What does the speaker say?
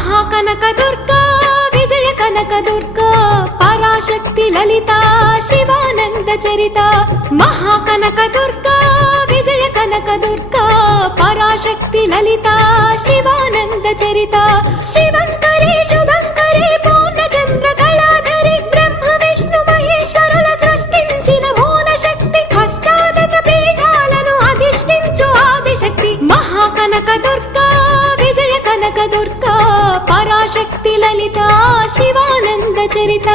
మహాకనక దుర్గా విజయ కనక దుర్గా పరాశక్తి లలిత శివానంద చరిత మహాకనక దుర్గా విజయ కనక దుర్గా పరాశక్తి లలిత శివానంద చరిత శివంకరి శుభంకరి పూర్ణచంద్ర కళాధరి బ్రహ్మ విష్ణు మహేశ్వరుల సృష్టించిన మూల శక్తి అష్టాదశ పీఠాలను అధిష్ఠించు ఆదిశక్తి మహాకనక దుర్గా విజయ కనక దుర్గా పరాశక్తి లలిత శివానంద చరిత